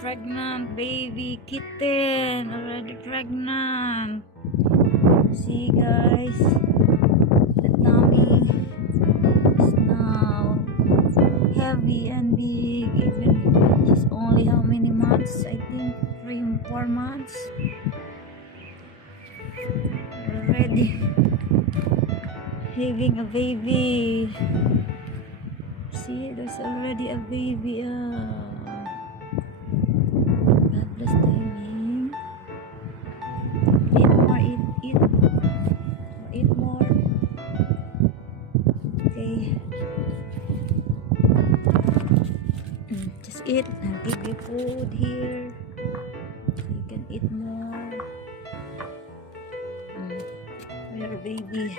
pregnant baby kitten, already pregnant. See guys, the tummy is now heavy and big. Even she's only how many months? I think 3-4 months. Already having a baby. See, there's already a baby. God bless timing. Eat more, eat more. Okay. Just eat. I'll give you food here. So you can eat more. We're a baby.